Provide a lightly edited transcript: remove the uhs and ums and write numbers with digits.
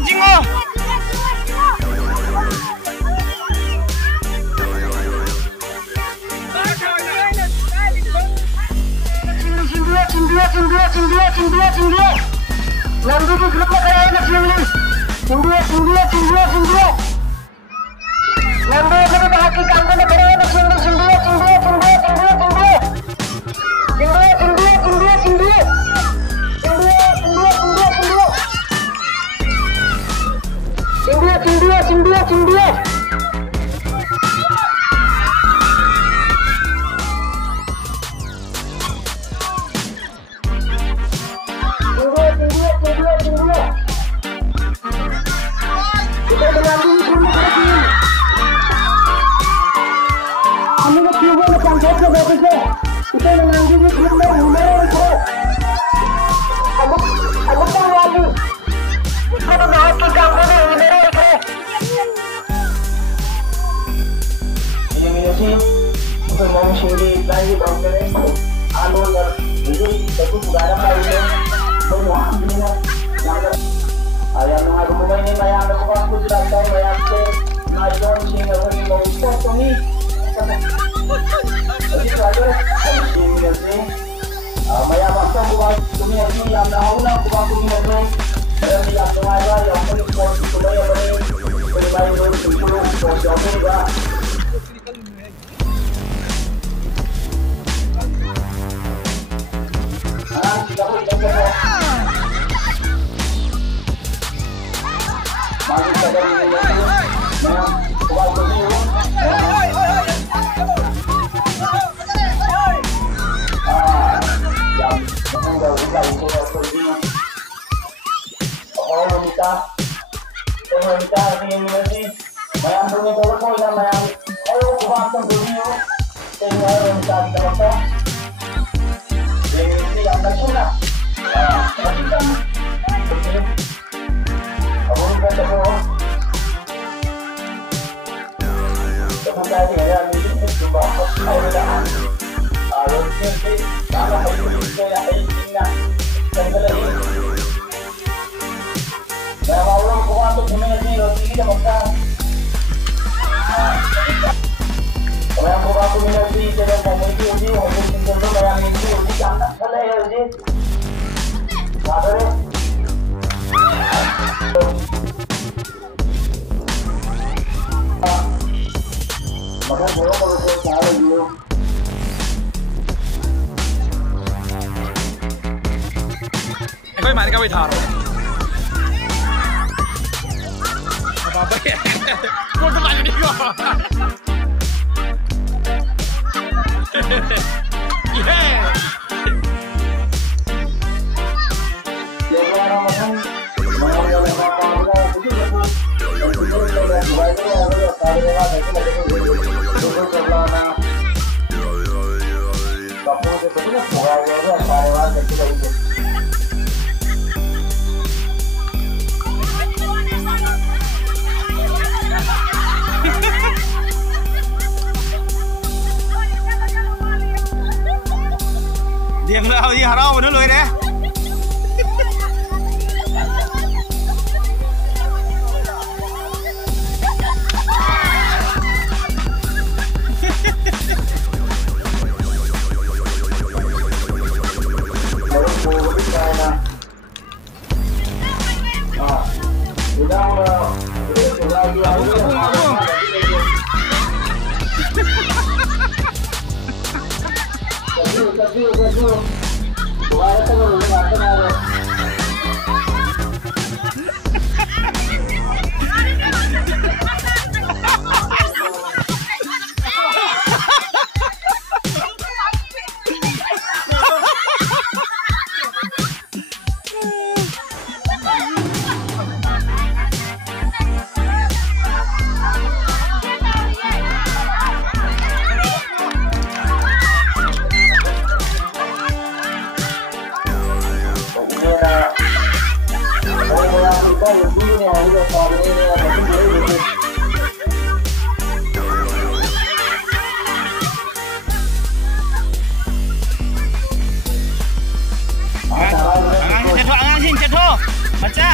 Jingo. Cindia. Nanti di grupnya kayak enak sih ini. Cindia. Nanti kita bahagi kantor kayak enak sih ini. Cindia. Kita menanggung di rumah itu. Aku tahu lagi. Kita bahagi kantor itu. Ini sih untuk mau sendiri lagi dokter itu. Alur itu aku juga ada kali semua ini ayam mengaku rumah ini ayam aku aku sudah tahu ayam ke naikon sehingga aku mau potong ini jadi saja ini sih ayam aku buat dunia ini yang tahu lah buat dunia ini dan yang tahu yang paling important itu yang paling baik itu juga Kau mana kau itu? Apa ya? Kau tu mana ni kau? Điền nào gì hả đâu mà nó lười đấy. Macam